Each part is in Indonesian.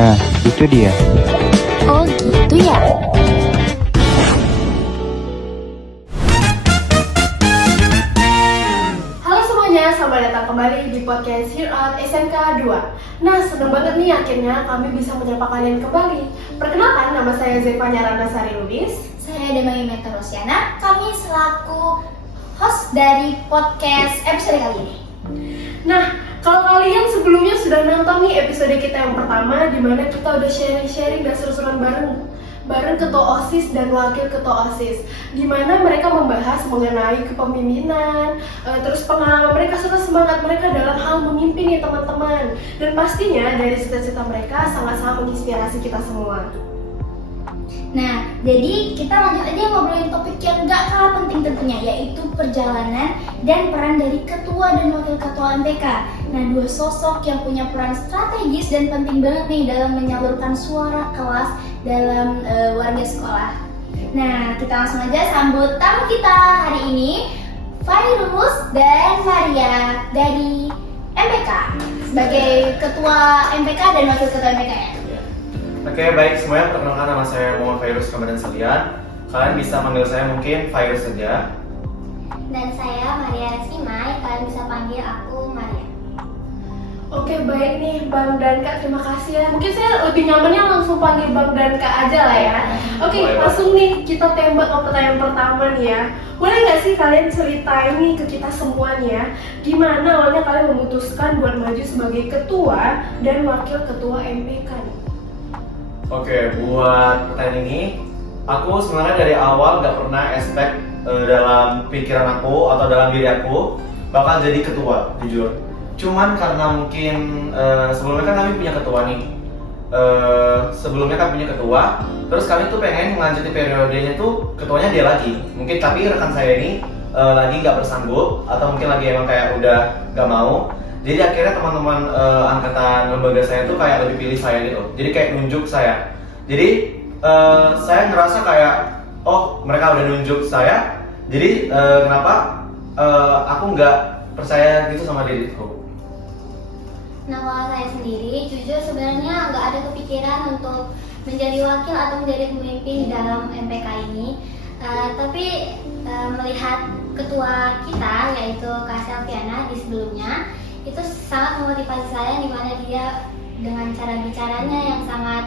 Nah, itu dia. Oh gitu ya? Halo semuanya, selamat datang kembali di podcast Hear Out SMK 2. Nah, senang banget nih akhirnya kami bisa menyapa kalian kembali. Perkenalkan, nama saya Zevanya Ranasari Lubis. Saya Demang Meta Rosiana. Kami selaku host dari podcast episode kali ini. Nah, kalau kalian sebelumnya sudah nonton nih episode kita yang pertama, di mana kita udah sharing-sharing dan seru-seruan bareng ketua OSIS dan wakil ketua OSIS, di mana mereka membahas mengenai kepemimpinan, terus pengalaman mereka serta semangat mereka dalam hal memimpin nih teman-teman. Dan pastinya dari cita-cita mereka sangat-sangat menginspirasi kita semua. Nah, jadi kita lanjut aja ngobrolin topik yang gak kalah penting tentunya, yaitu perjalanan dan peran dari ketua dan wakil ketua MPK. Nah, dua sosok yang punya peran strategis dan penting banget nih dalam menyalurkan suara kelas dalam warga sekolah. Nah, kita langsung aja sambut tamu kita hari ini, Fairuz dan Maria dari MPK sebagai ketua MPK dan wakil ketua MPK ya. Oke, baik semuanya, perkenalkan nama saya Muhammad Fairuz Ramadan Salian. Kalian bisa manggil saya mungkin Fairuz saja. Dan saya Maria Simai, kalian bisa panggil aku Maria. Oke, baik nih Bang dan Kak, terima kasih ya. Mungkin saya lebih nyamannya langsung panggil Bang dan Kak aja lah ya. Oke, Boleh, langsung nih kita tembak ke pertanyaan pertama nih ya. Boleh nggak sih kalian ceritain nih ke kita semua nih ya, gimana awalnya kalian memutuskan buat maju sebagai ketua dan wakil ketua MPK nih? Oke, buat pertanyaan ini, aku sebenarnya dari awal gak pernah expect dalam pikiran aku atau dalam diri aku bakal jadi ketua, jujur. Cuman karena mungkin sebelumnya kan kami punya ketua nih. Sebelumnya kan punya ketua, terus kami tuh pengen melanjuti periodenya tuh ketuanya dia lagi. Mungkin tapi rekan saya ini lagi gak bersanggup atau mungkin lagi emang kayak udah gak mau. Jadi akhirnya teman-teman angkatan lembaga saya tuh kayak lebih pilih saya gitu. Jadi kayak nunjuk saya. Jadi saya ngerasa kayak, oh mereka udah nunjuk saya. Jadi kenapa aku nggak percaya gitu sama diriku? Nah, kalau saya sendiri, jujur sebenarnya nggak ada kepikiran untuk menjadi wakil atau menjadi pemimpin di dalam MPK ini. Tapi melihat ketua kita, yaitu Kak Selviana di sebelumnya, itu sangat memotivasi saya, di mana dia dengan cara bicaranya yang sangat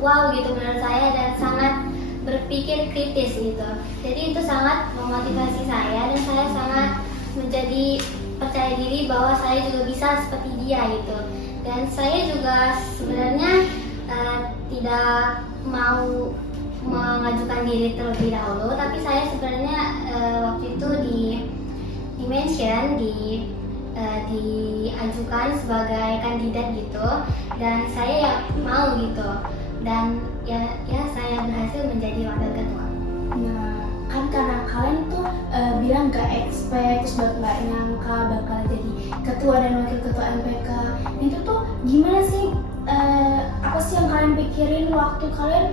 wow gitu menurut saya, dan sangat berpikir kritis gitu. Jadi itu sangat memotivasi saya, dan saya sangat menjadi percaya diri bahwa saya juga bisa seperti dia gitu. Dan saya juga sebenarnya tidak mau mengajukan diri terlebih dahulu, tapi saya sebenarnya waktu itu diajukan sebagai kandidat gitu, dan saya ya mau gitu, dan ya saya berhasil menjadi wakil ketua. Nah, kan karena kalian tuh bilang gak expect, terus gak nyangka bakal jadi ketua dan wakil ketua MPK. Itu tuh gimana sih, apa sih yang kalian pikirin waktu kalian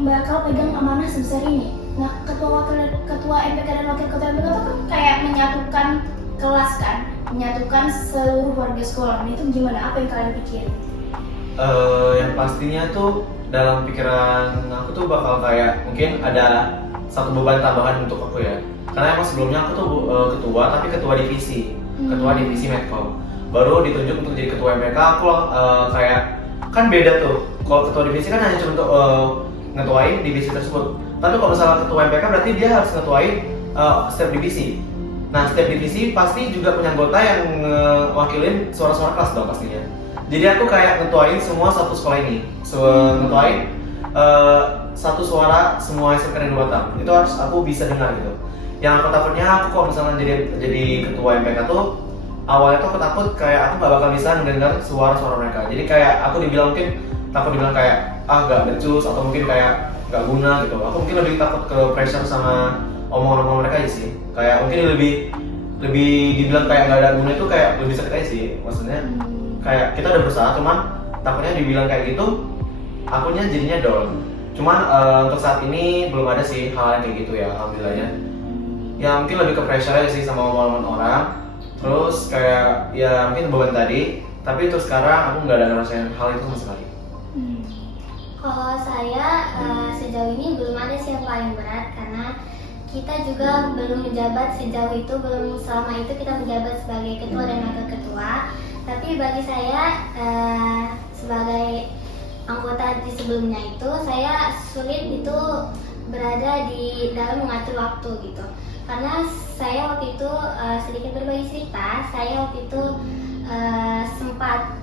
bakal pegang amanah sebesar ini? Nah, ketua MPK dan wakil ketua MPK itu kan kayak menyatukan kelas kan, menyatukan seluruh warga sekolah. Itu gimana? Apa yang kalian pikirin? Yang pastinya tuh dalam pikiran aku tuh bakal kayak mungkin ada satu beban tambahan untuk aku ya. Karena emang sebelumnya aku tuh ketua, tapi ketua divisi Medcom. Baru ditunjuk untuk jadi ketua MPK, aku kayak kan beda tuh. Kalau ketua divisi kan hanya cuma untuk ngetuain divisi tersebut. Tapi kalau misalnya ketua MPK berarti dia harus ngetuain setiap divisi. Nah, setiap divisi pasti juga punya anggota yang wakilin suara-suara kelas dong pastinya. Jadi aku kayak ngetuain semua satu sekolah ini, ngetuain satu suara semua SMK Negeri Batam. Itu harus aku bisa dengar gitu. Yang aku takutnya aku kalau misalnya jadi ketua MPK tuh awalnya tuh aku takut kayak aku nggak bakal bisa mendengar suara-suara mereka. Jadi kayak aku dibilang kayak gak becus atau mungkin kayak gak guna gitu. Aku mungkin lebih takut ke pressure sama omongan-omongan mereka aja sih. Kayak mungkin lebih dibilang kayak gak ada guna itu kayak lebih sakit aja sih. Maksudnya kayak kita udah berusaha, cuman takutnya dibilang kayak gitu akunya jadinya down. Cuman untuk saat ini belum ada sih hal yang kayak gitu ya, alhamdulillahnya. Ya mungkin lebih ke pressure aja sih sama omongan orang. Terus kayak ya mungkin beban tadi Tapi terus sekarang aku nggak ada ngerasain hal itu sama sekali. Kalau saya sejauh ini belum ada sih yang paling berat karena kita juga belum menjabat sejauh itu, belum selama itu kita menjabat sebagai ketua dan wakil ketua. Tapi bagi saya sebagai anggota di sebelumnya itu, saya sulit itu berada di dalam mengatur waktu gitu. Karena saya waktu itu sedikit berbagi cerita, saya waktu itu sempat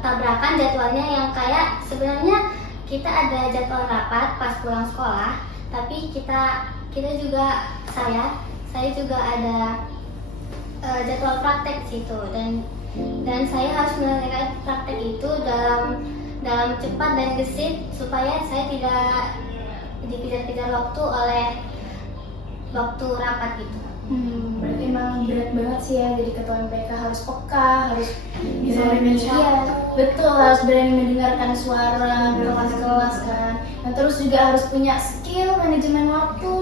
tabrakan jadwalnya yang kayak sebenarnya kita ada jadwal rapat pas pulang sekolah, tapi kita juga saya juga ada jadwal praktek di situ dan saya harus menyelesaikan praktek itu dalam cepat dan gesit supaya saya tidak dikejar-kejar waktu oleh waktu rapat gitu. Berarti emang berat banget sih ya jadi ketua MPK, harus peka, harus bisa betul, harus berani mendengarkan suara kelas-kelas kan. Nah terus juga harus punya skill manajemen waktu.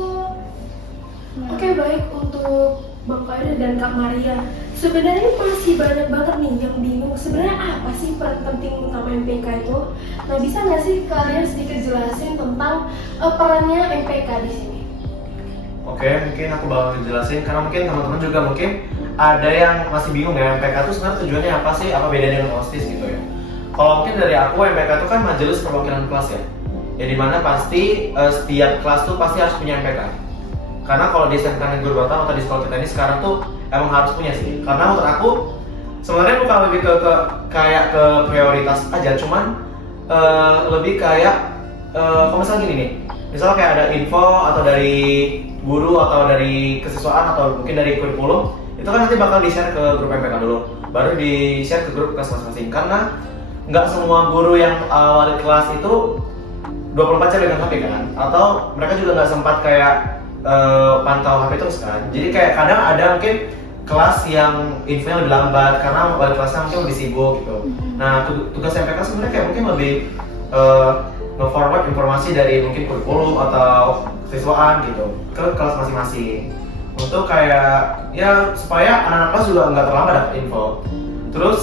Oke, baik untuk Bang Kaira dan Kak Maria. Sebenarnya masih banyak banget nih yang bingung sebenarnya apa sih peran penting utama MPK itu. Nah, bisa nggak sih kalian sedikit jelasin tentang perannya MPK di sini? Oke, mungkin aku bakal jelasin karena mungkin teman-teman juga mungkin ada yang masih bingung ya MPK itu sebenarnya tujuannya apa sih, apa bedanya dengan OSIS gitu ya. Kalau mungkin dari aku, MPK itu kan majelis perwakilan kelas ya. Ya dimana pasti setiap kelas tuh pasti harus punya MPK. Karena kalau di SMK Negeri Batang atau di sekolah kita ini sekarang tuh emang harus punya sih. Karena menurut aku sebenarnya bukan lebih ke kayak ke prioritas aja, cuman lebih kayak kalau misalnya gini nih, misalnya kayak ada info atau dari guru atau dari kesiswaan atau mungkin dari kurikulum, itu kan nanti bakal di-share ke grup MPK dulu, baru di-share ke grup kelas masing-masing. Karena nggak semua guru yang wali kelas itu 24 jam pegang HP kan, atau mereka juga nggak sempat kayak pantau HP terus kan. Jadi kayak kadang ada mungkin kelas yang infonya lebih lambat karena wali kelasnya mungkin lebih sibuk gitu. Nah tugas MPK sebenarnya kayak mungkin lebih nge-forward informasi dari mungkin kurikulum atau siswaan gitu ke kelas masing-masing untuk kayak ya supaya anak-anak kelas juga nggak terlambat dapat info. Terus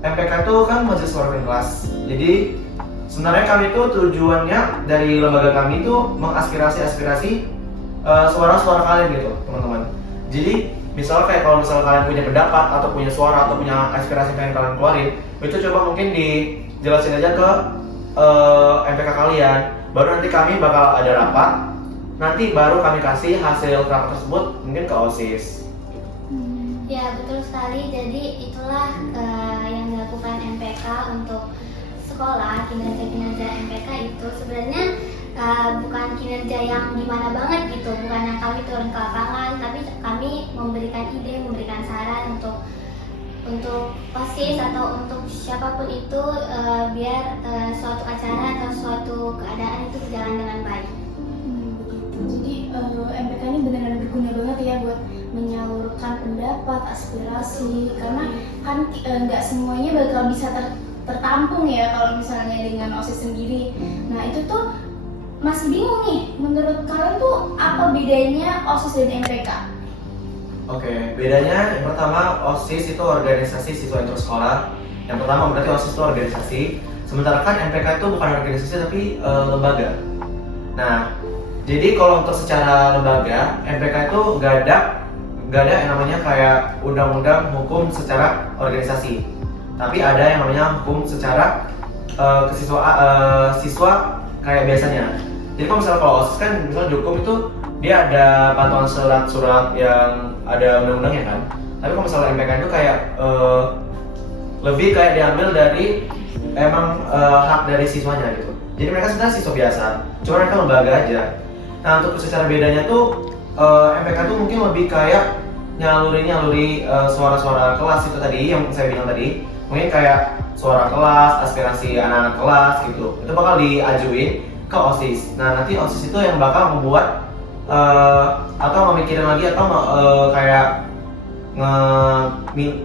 MPK itu kan majelis perwakilan kelas. Jadi sebenarnya kami itu tujuannya dari lembaga kami itu mengaspirasi suara-suara kalian gitu teman-teman. Jadi misalnya kayak kalau misalnya kalian punya pendapat atau punya suara atau punya aspirasi yang pengen kalian keluarin, itu coba mungkin dijelasin aja ke MPK kalian. Baru nanti kami bakal ada rapat, nanti baru kami kasih hasil rapat tersebut mungkin ke OSIS. Ya betul sekali, jadi itulah yang dilakukan MPK untuk sekolah. Kinerja MPK itu sebenarnya bukan kinerja yang gimana banget gitu, bukan yang kami turun ke lapangan, tapi kami memberikan ide, memberikan saran untuk OSIS atau untuk siapapun itu biar suatu acara atau suatu keadaan itu berjalan dengan baik. Jadi MPK ini benar-benar berguna banget ya buat menyalurkan pendapat, aspirasi, karena kan nggak semuanya bakal bisa tertampung ya kalau misalnya dengan OSIS sendiri. Nah itu tuh masih bingung nih, menurut kalian tuh apa bedanya OSIS dan MPK? Oke, bedanya yang pertama OSIS itu organisasi siswa intersekolah. Yang pertama berarti OSIS itu organisasi, sementara kan MPK itu bukan organisasi tapi lembaga. Nah, jadi kalau untuk secara lembaga, MPK itu nggak ada yang namanya kayak undang-undang hukum secara organisasi. Tapi ada yang namanya hukum secara siswa kayak biasanya. Jadi kalau OSIS kan misalnya di hukum itu dia ada bantuan surat-surat yang ada undang-undangnya kan. Tapi kalau misalnya MPK itu kayak lebih kayak diambil dari emang hak dari siswanya gitu. Jadi mereka sebenarnya siswa biasa, cuma mereka lembaga aja. Nah untuk secara bedanya tuh MPK tuh mungkin lebih kayak nyaluri suara-suara kelas itu tadi yang saya bilang tadi. Mungkin kayak suara kelas, aspirasi anak-anak kelas gitu. Itu bakal diajuin ke OSIS. Nah nanti OSIS itu yang bakal membuat atau memikirin lagi atau kayak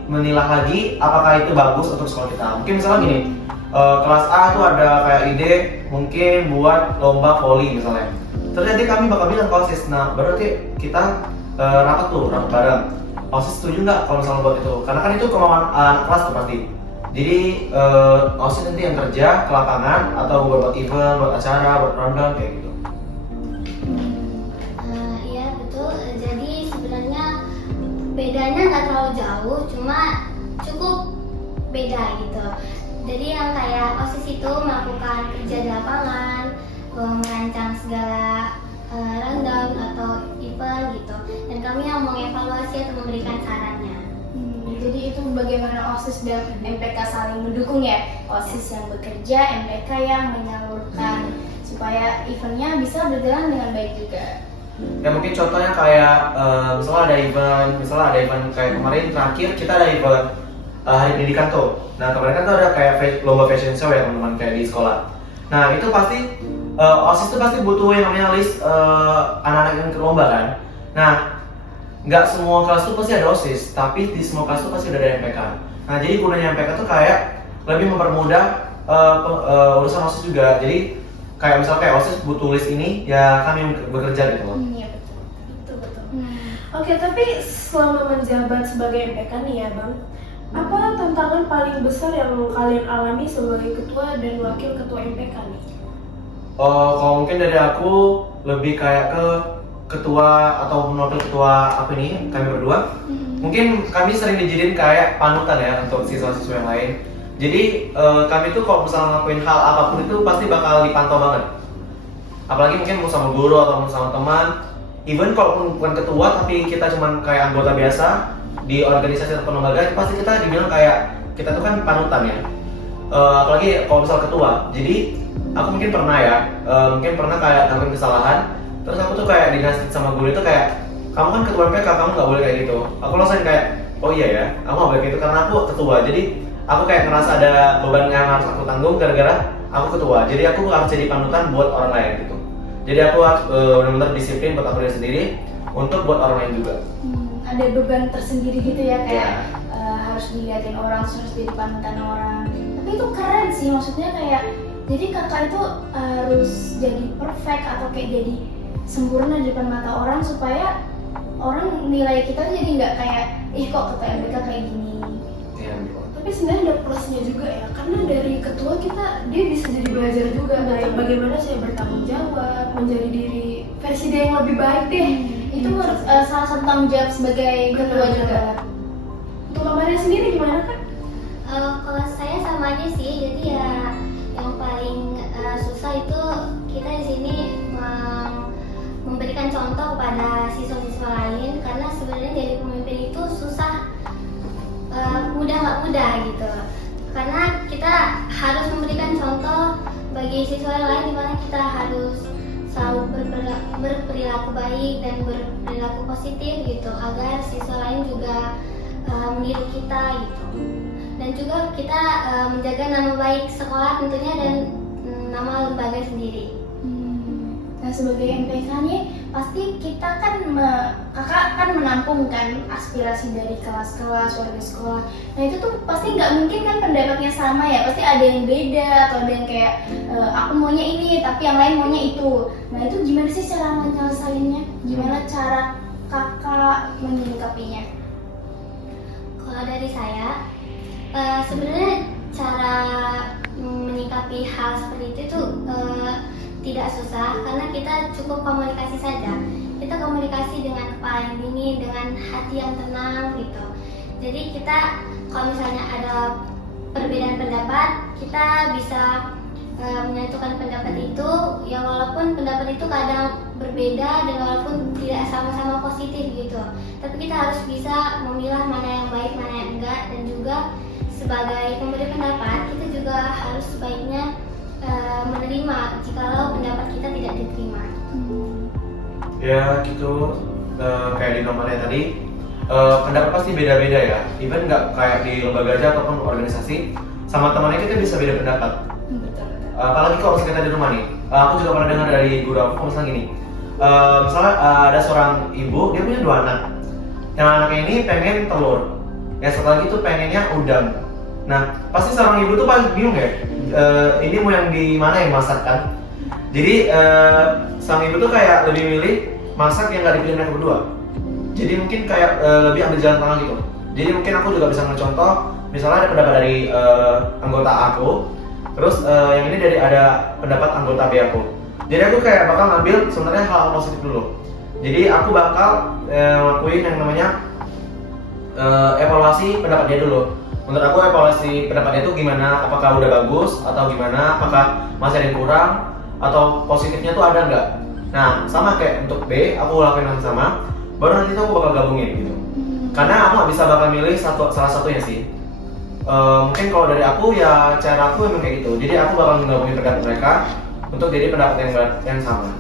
menilah lagi apakah itu bagus untuk sekolah kita. Mungkin misalnya gini, kelas A tuh ada kayak ide mungkin buat lomba voli misalnya. Terus nanti kami bakal bilang ke OSIS, nah berarti kita rapat bareng. OSIS setuju nggak kalau misalnya buat itu? Karena kan itu kemauan anak kelas tuh pasti. Jadi OSIS nanti yang kerja ke lapangan atau buat event, buat acara, buat rundown kayak gitu. Iya betul. Jadi sebenarnya bedanya nggak terlalu jauh, cuma cukup beda gitu. Jadi yang kayak OSIS itu melakukan kerja di lapangan, merancang segala rundown atau event gitu. Dan kami yang mengevaluasi atau memberikan sarannya. Jadi itu bagaimana OSIS dan MPK saling mendukung ya. OSIS yang bekerja, MPK yang menyalurkan supaya eventnya bisa berjalan dengan baik juga. Ya mungkin contohnya kayak misalnya ada event kayak kemarin terakhir kita ada event hari pendidikan tuh. Nah kemarin kan tuh ada kayak lomba fashion show ya teman-teman kayak di sekolah. Nah itu pasti OSIS tuh pasti butuh yang namanya list anak-anak yang ke lomba kan. Nah nggak semua kelas tuh pasti ada OSIS, tapi di semua kelas tuh pasti udah ada MPK. Nah jadi gunanya MPK tuh kayak lebih mempermudah urusan OSIS juga. Jadi kayak misalnya kayak OSIS butuh list ini, ya kami yang bekerja gitu loh. Iya betul. Oke, tapi selama menjabat sebagai MPK nih ya Bang, apa tantangan paling besar yang kalian alami sebagai ketua dan wakil ketua MPK nih? Kalau mungkin dari aku lebih kayak ke ketua atau wakil ketua apa ini kami berdua. Mungkin kami sering dijadiin kayak panutan ya untuk siswa-siswa yang lain. Jadi kami tuh kalau misalnya ngelakuin hal apapun itu pasti bakal dipantau banget. Apalagi mungkin mau sama guru atau mau sama teman. Even kalau bukan ketua tapi kita cuman kayak anggota biasa di organisasi atau lembaga, itu pasti kita dibilang kayak kita tuh kan panutan ya. Apalagi kalau misal ketua. Jadi aku mungkin pernah kayak ngelakuin kesalahan. Terus aku tuh kayak dinasihat sama guru itu kayak, kamu kan ketua MPK, kamu nggak boleh kayak gitu. Aku langsung kayak, oh iya ya, aku nggak boleh kayak gitu karena aku ketua. Jadi aku kayak ngerasa ada beban yang harus aku tanggung gara-gara aku ketua. Jadi aku harus jadi panutan buat orang lain gitu. Jadi aku harus benar-benar disiplin buat aku sendiri untuk buat orang lain juga. Ada beban tersendiri gitu ya kayak harus dilihatin orang, harus jadi panutan orang. Tapi itu keren sih, maksudnya kayak jadi kakak itu harus jadi perfect atau kayak jadi sempurna di depan mata orang supaya orang nilai kita jadi nggak kayak kok ketua MPK kayak gini. Iya. Tapi sebenarnya ada plusnya juga ya, karena dari ketua dia bisa jadi belajar juga kayak bagaimana saya bertanggung jawab, menjadi diri versi dia yang lebih baik deh. Itu salah satu tanggung jawab sebagai ketua juga. Untuk kamarnya sendiri gimana kan? Kalau saya sama aja sih, jadi ya yang paling susah itu kita di sini memberikan contoh kepada siswa-siswa lain, karena sebenarnya jadi pemimpin itu susah, mudah nggak mudah gitu. Karena kita harus memberikan contoh bagi siswa yang lain, dimana kita harus selalu berperilaku baik dan berperilaku positif gitu, agar siswa lain juga meniru kita gitu. Dan juga kita menjaga nama baik sekolah tentunya dan nama lembaga sendiri. Nah sebagai MPK nih pasti kita kan kakak kan menampung kan aspirasi dari kelas-kelas warga sekolah. Nah itu tuh pasti nggak mungkin kan pendapatnya sama ya, pasti ada yang beda atau ada yang kayak aku maunya ini tapi yang lain maunya itu. Nah itu gimana sih cara menyelesaikannya? Gimana cara kakak menyikapinya? Kalau dari saya sebenarnya cara menyikapi hal seperti itu tuh tidak susah, karena kita cukup komunikasi saja. Kita komunikasi dengan kepala yang dingin, dengan hati yang tenang gitu. Jadi kita kalau misalnya ada perbedaan pendapat, kita bisa menyatukan pendapat itu, ya walaupun pendapat itu kadang berbeda dan walaupun tidak sama-sama positif gitu. Tapi kita harus bisa memilah mana yang baik, mana yang enggak, dan juga sebagai pemberi pendapat kita juga harus sebaiknya menerima jikalau pendapat kita tidak diterima. Ya gitu, kayak di nomornya tadi, pendapat pasti beda-beda ya. Even nggak kayak di lembaga aja ataupun organisasi, sama temannya kita bisa beda pendapat. Apalagi kalau misalnya kita di rumah nih, aku juga pernah dengar dari guru aku misalnya gini, misalnya ada seorang ibu, dia punya 2 anak. Yang anaknya ini pengen telur, yang satu lagi tuh pengennya udang. Nah, pasti seorang ibu tuh paling bingung ya, ini mau yang di mana yang masak kan? Jadi sang ibu tuh kayak lebih milih masak yang nggak dipilih mereka berdua. Jadi mungkin kayak lebih ambil jalan tengah gitu. Jadi mungkin aku juga bisa ngecontoh, misalnya ada pendapat dari anggota aku, terus yang ini dari ada pendapat anggota B aku. Jadi aku kayak bakal ngambil sebenarnya hal positif dulu. Jadi aku bakal ngelakuin yang namanya evaluasi pendapat dia dulu. Menurut aku evaluasi pendapatnya itu gimana, apakah udah bagus atau gimana, apakah masih ada yang kurang atau positifnya tuh ada nggak. Nah sama kayak untuk B, aku lakuin yang sama, baru nanti tuh aku bakal gabungin gitu. Karena aku nggak bisa bakal milih salah satunya sih. Mungkin kalau dari aku ya cara aku memang kayak gitu. Jadi aku bakal menggabungin pendapat mereka untuk jadi pendapat yang sama.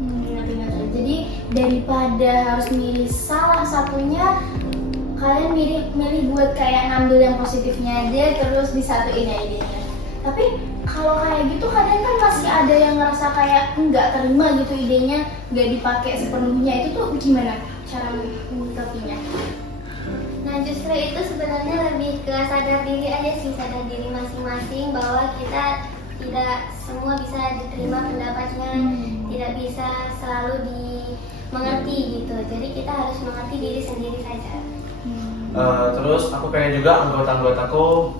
Ngerti. Jadi daripada harus milih salah satunya, kalian milih buat kayak ngambil yang positifnya aja terus disatuin ya idenya. Tapi kalau kayak gitu kadang kan masih ada yang ngerasa kayak nggak terima gitu idenya, nggak dipakai sepenuhnya. Itu tuh gimana cara menyikapinya? Nah justru itu sebenarnya lebih ke sadar diri aja sih, sadar diri masing-masing bahwa kita tidak semua bisa diterima pendapatnya, tidak bisa selalu dimengerti gitu. Jadi kita harus mengerti diri sendiri saja. Terus aku pengen juga anggota-anggotaku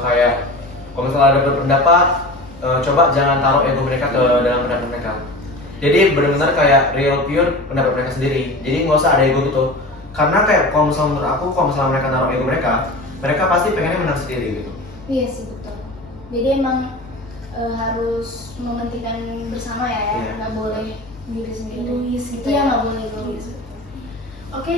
kayak kalau misalnya ada berpendapat, coba jangan taruh ego mereka ke dalam pendapat mereka. Jadi benar-benar kayak real pure pendapat mereka sendiri. Jadi nggak usah ada ego gitu. Karena kayak kalau misalnya menurut aku, kalau misalnya mereka naruh ego mereka pasti pengennya menang sendiri gitu. Iya sih betul. Jadi emang harus mementingkan bersama ya, nggak boleh diri sendiri. Egois gitu Iya ya. nggak boleh egois. Oke,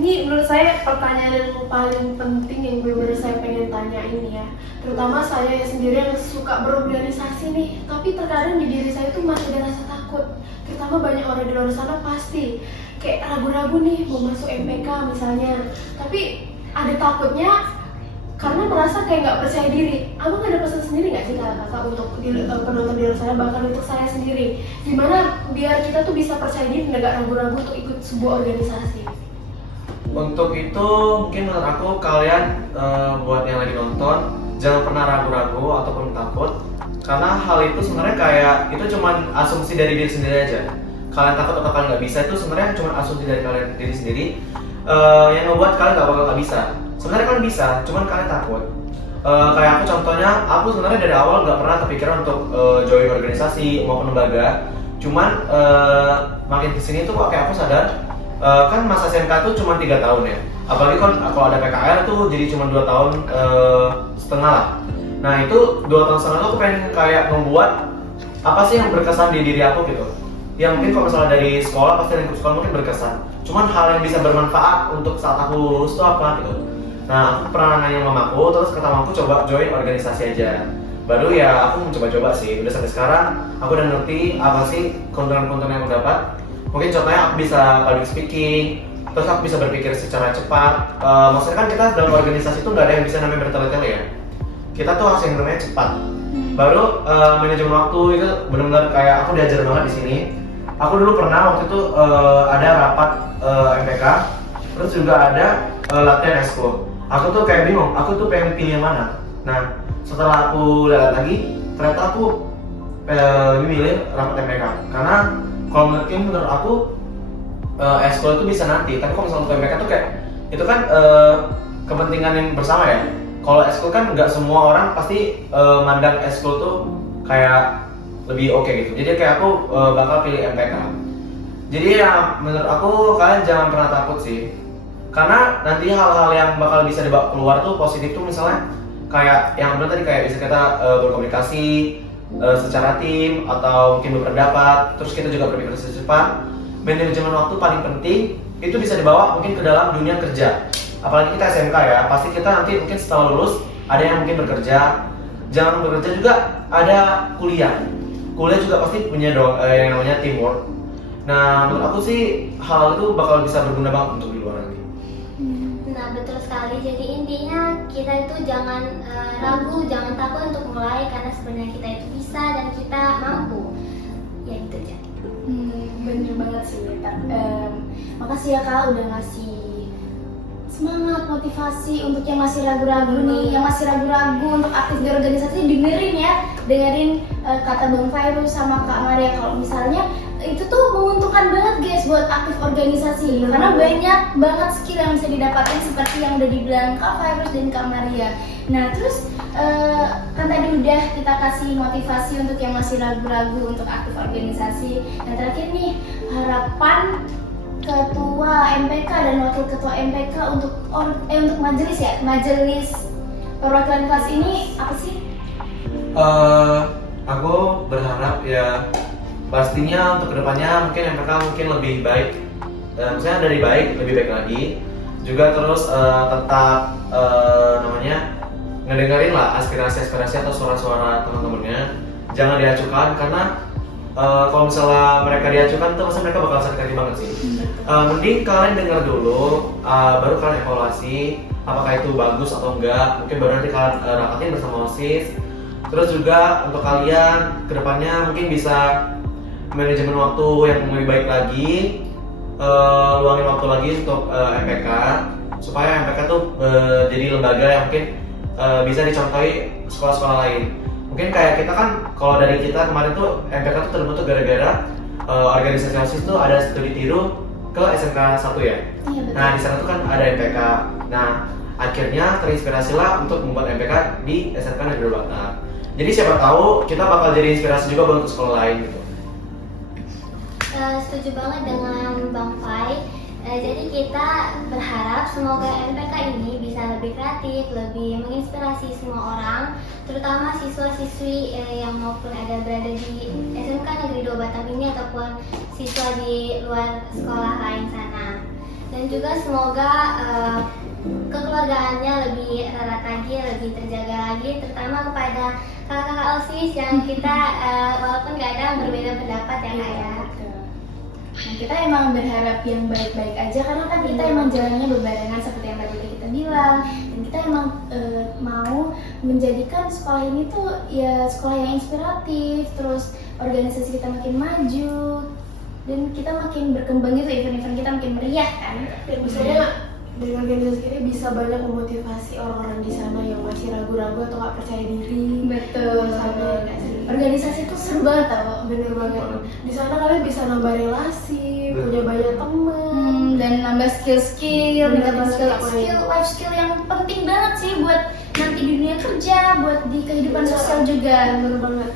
ini menurut saya pertanyaan yang paling penting yang benar-benar saya pengen tanya ini ya. Terutama saya sendiri yang suka berorganisasi nih, tapi terkadang di diri saya tuh masih ada rasa takut. Terutama banyak orang di luar sana pasti kayak ragu-ragu nih mau masuk MPK misalnya, tapi ada takutnya karena merasa kayak nggak percaya diri. Abang ada pesan sendiri nggak sih kakak untuk penonton di luar sana, bahkan untuk saya sendiri, gimana biar kita tuh bisa percaya diri dan nggak ragu-ragu untuk ikut sebuah organisasi? Untuk itu mungkin menurut aku kalian buat yang lagi nonton jangan pernah ragu-ragu ataupun takut, karena hal itu sebenarnya kayak itu cuman asumsi dari diri sendiri aja. Kalian takut atau kalian nggak bisa itu sebenarnya cuma asumsi dari kalian diri sendiri yang membuat kalian nggak bisa. Sebenarnya kalian bisa, cuman kalian takut. Kayak aku contohnya, aku sebenarnya dari awal nggak pernah kepikiran untuk join organisasi maupun lembaga. Cuman makin kesini tuh kayak aku sadar kan masa SMK tuh cuma 3 tahun ya. Apalagi kan kalau ada PKL tuh jadi cuma 2 tahun setengah lah. Nah itu 2 tahun setengah tuh aku pengen kayak membuat apa sih yang berkesan di diri aku gitu. Ya mungkin kalau misalnya dari sekolah pasti lingkup sekolah mungkin berkesan. Cuman hal yang bisa bermanfaat untuk saat aku lulus tuh apa gitu. Nah aku pernah nanya mamaku, terus kata mamaku coba join organisasi aja. Baru ya aku mencoba-coba sih. Udah sampai sekarang aku udah ngerti apa sih keuntungan-keuntungan yang aku dapat. Mungkin contohnya aku bisa public speaking, terus aku bisa berpikir secara cepat. Maksudnya kan kita dalam organisasi itu nggak ada yang bisa namanya bertele-tele ya. Kita tuh harus yang namanya cepat. Baru manajemen waktu itu benar-benar kayak aku diajar banget di sini. Aku dulu pernah waktu itu ada rapat MPK, terus juga ada latihan eskul. Aku tuh kayak bingung, aku tuh pengen pilih yang mana. Nah setelah aku lihat lagi, ternyata aku lebih milih rapat MPK karena kalau menurut aku eskul itu bisa nanti, tapi kalau misalnya untuk MPK tuh kayak itu kan kepentingan yang bersama ya. Kalau eskul kan nggak semua orang pasti mandang eskul tuh kayak lebih oke gitu. Jadi kayak aku bakal pilih MPK. Jadi ya menurut aku kalian jangan pernah takut sih. Karena nanti hal-hal yang bakal bisa dibawa keluar tuh positif tuh misalnya kayak yang benar tadi kayak bisa kita berkomunikasi secara tim atau mungkin berpendapat, terus kita juga berpikir secepat. Manajemen waktu paling penting itu bisa dibawa mungkin ke dalam dunia kerja. Apalagi kita SMK ya, pasti kita nanti mungkin setelah lulus ada yang mungkin bekerja. Jangan bekerja juga ada kuliah. Kuliah juga pasti punya dong yang namanya teamwork. Nah menurut aku sih hal itu bakal bisa berguna banget untuk di luar nanti. Nah betul sekali, jadi intinya kita itu jangan ragu, jangan takut untuk mulai karena sebenarnya kita itu bisa dan kita mampu. Ya itu aja. Bener banget sih Kak. Makasih ya Kak udah ngasih semangat, motivasi untuk yang masih ragu-ragu nih, yang masih ragu-ragu untuk aktif di organisasi, dengerin kata Bang Fairuz sama Kak Maria kalau misalnya itu tuh menguntungkan banget guys buat aktif organisasi karena banyak banget skill yang bisa didapatkan seperti yang udah dibilang Kak Virus dan Kak Maria. Nah terus kan tadi udah kita kasih motivasi untuk yang masih ragu-ragu untuk aktif organisasi. Nah terakhir nih, harapan ketua MPK dan wakil ketua MPK untuk majelis ya, majelis perwakilan kelas ini apa sih? Aku berharap ya pastinya untuk kedepannya mungkin MPK mungkin lebih baik, misalnya dari baik lebih baik lagi, juga terus tetap namanya ngedengerin lah aspirasi-aspirasi atau suara-suara teman-temannya, jangan diacukan karena kalau misalnya mereka diacukan tuh pasti mereka bakal sakit hati banget sih. Mending kalian dengar dulu, baru kalian evaluasi apakah itu bagus atau enggak, mungkin baru nanti kalian rapatin bersama OSIS. Terus juga untuk kalian kedepannya mungkin bisa manajemen waktu yang lebih baik lagi, luangin waktu lagi untuk MPK supaya MPK tuh jadi lembaga yang mungkin bisa dicontohi sekolah-sekolah lain. Mungkin kayak kita kan, kalau dari kita kemarin tuh MPK tuh terbentuk gara-gara organisasi OSIS tuh ada studi tiru ke SMK 1 ya. Iya, betul. Nah di sana tuh kan ada MPK. Nah akhirnya terinspirasilah untuk membuat MPK di SMK Negeri Batak. Jadi siapa tahu kita bakal jadi inspirasi juga buat untuk sekolah lain gitu. Setuju banget dengan Bang Fai. Jadi kita berharap semoga MPK ini bisa lebih kreatif, lebih menginspirasi semua orang, terutama siswa-siswi yang maupun ada berada di SMK Negeri 2 Batam ini ataupun siswa di luar sekolah lain sana. Dan juga semoga kekeluargaannya lebih erat lagi, lebih terjaga lagi, terutama kepada kakak-kakak OSIS yang kita walaupun kadang berbeda pendapat ya Kak ya. Nah, kita emang berharap yang baik-baik aja karena kan kita emang jalannya berbarengan seperti yang tadi kita bilang, dan kita emang mau menjadikan sekolah ini tuh ya sekolah yang inspiratif, terus organisasi kita makin maju dan kita makin berkembang gitu, event-event kita makin meriah kan. Dan misalnya dengan organisasi ini bisa banyak memotivasi orang-orang di sana yang masih ragu-ragu atau nggak percaya diri. Betul. Sama nggak sih? Organisasi itu seru banget tau. Bener banget. Di sana kalian bisa nambah relasi, punya banyak teman. Dan nambah skill-skill, Bener meningkatkan banget. life skill yang penting banget sih buat nanti di dunia kerja, buat di kehidupan Bener. sosial juga. Bener banget.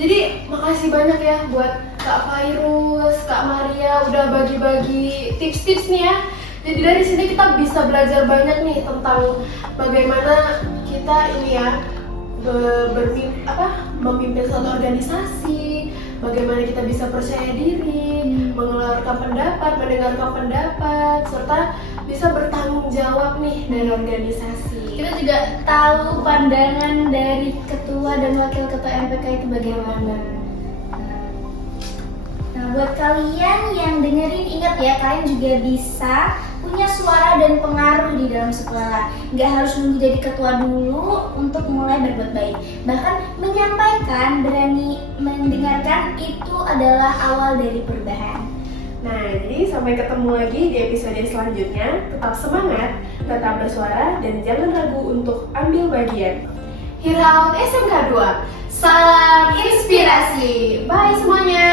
Jadi Jadi makasih banyak ya buat Kak Virus, Kak Maria udah bagi-bagi tips-tips nih ya. Jadi dari sini kita bisa belajar banyak nih tentang bagaimana kita ini ya memimpin suatu organisasi, bagaimana kita bisa percaya diri, mengeluarkan pendapat, mendengarkan pendapat, serta bisa bertanggung jawab nih dari organisasi. kita juga tahu pandangan dari ketua dan wakil ketua MPK itu bagaimana. Nah, buat kalian yang dengerin, ingat ya, kalian juga bisa punya suara dan pengaruh di dalam sekolah. Nggak harus nunggu jadi ketua dulu untuk mulai berbuat baik. Bahkan menyampaikan, berani mendengarkan itu adalah awal dari perubahan. Nah, jadi sampai ketemu lagi di episode selanjutnya. Tetap semangat, tetap bersuara, dan jangan ragu untuk ambil bagian. Hear Out SMK 2. Salam inspirasi. Bye semuanya.